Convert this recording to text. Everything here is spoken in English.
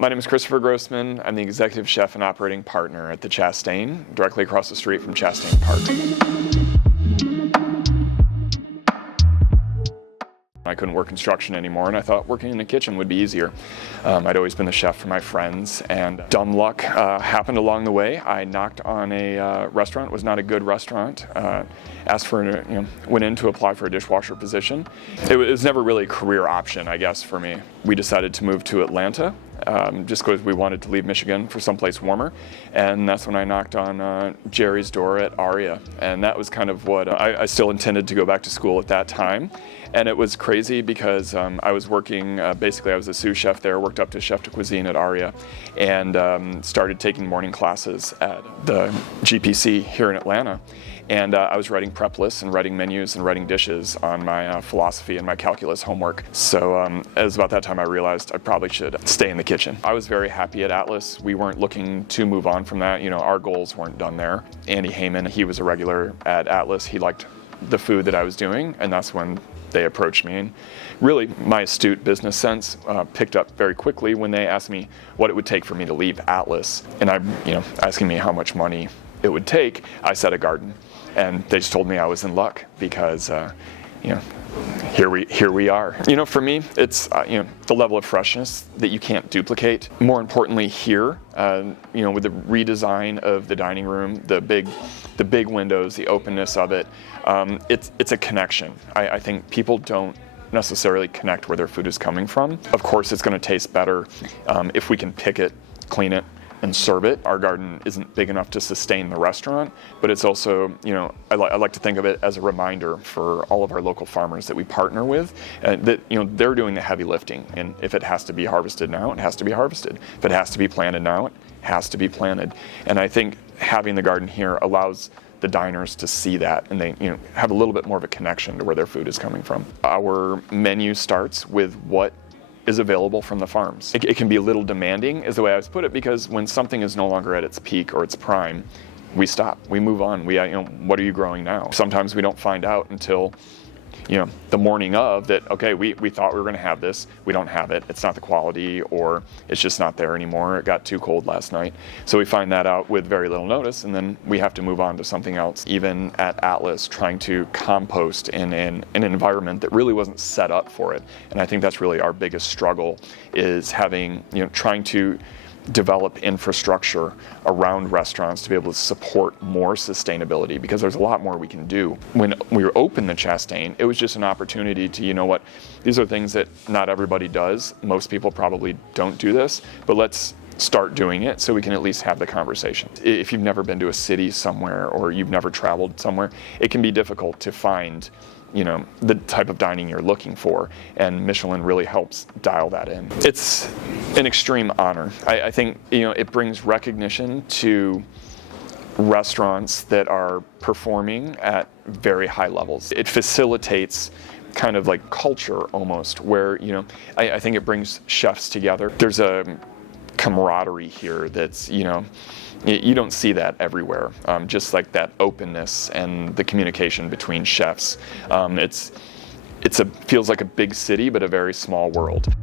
My name is Christopher Grossman. I'm the executive chef and operating partner at the CHASTAIN, directly across the street from Chastain Park. I couldn't work construction anymore, and I thought working in the kitchen would be easier. I'd always been the chef for my friends, and dumb luck happened along the way. I knocked on a restaurant. It was not a good restaurant. Went in to apply for a dishwasher position. It was never really a career option, I guess, for me. We decided to move to Atlanta, just because we wanted to leave Michigan for someplace warmer, and that's when I knocked on Jerry's door at Aria, and that was kind of what I still intended to go back to school at that time. And it was crazy because I was working, basically I was a sous chef there, worked up to chef de cuisine at Aria, and started taking morning classes at the GPC here in Atlanta. And I was writing prep lists and writing menus and writing dishes on my philosophy and my calculus homework. So it was about that time I realized I probably should stay in the kitchen. I was very happy at Atlas. We weren't looking to move on from that. You know, our goals weren't done there. Andy Heyman, he was a regular at Atlas. He liked the food that I was doing, and that's when they approached me. And really, my astute business sense picked up very quickly when they asked me what it would take for me to leave Atlas. And asking me how much money it would take, I said a garden. And they just told me I was in luck because, here we are. You know, for me, it's the level of freshness that you can't duplicate. More importantly, here, with the redesign of the dining room, the big windows, the openness of it, it's a connection. I think people don't necessarily connect where their food is coming from. Of course, it's going to taste better if we can pick it, clean it, and serve it. Our garden isn't big enough to sustain the restaurant, but it's also, I like to think of it as a reminder for all of our local farmers that we partner with, that they're doing the heavy lifting. And if it has to be harvested now, it has to be harvested. If it has to be planted now, it has to be planted. And I think having the garden here allows the diners to see that, and they have a little bit more of a connection to where their food is coming from. Our menu starts with what is available from the farms. It can be a little demanding, is the way I would put it, because when something is no longer at its peak or its prime, we stop, we move on. What are you growing now? Sometimes we don't find out until the morning of that, okay, we thought we were going to have this, we don't have it, it's not the quality, or it's just not there anymore, it got too cold last night. So we find that out with very little notice, and then we have to move on to something else. Even at Atlas, trying to compost in an environment that really wasn't set up for it. And I think that's really our biggest struggle, is trying to develop infrastructure around restaurants to be able to support more sustainability, because there's a lot more we can do. When we were open to Chastain, it was just an opportunity to, these are things that not everybody does. Most people probably don't do this, but let's start doing it so we can at least have the conversation. If you've never been to a city somewhere, or you've never traveled somewhere, it can be difficult to find the type of dining you're looking for, and Michelin really helps dial that in. It's an extreme honor. I think it brings recognition to restaurants that are performing at very high levels. It facilitates kind of like culture almost, where I think it brings chefs together. There's a camaraderie here that's you don't see that everywhere, just like that openness and the communication between chefs. It feels like a big city, but a very small world.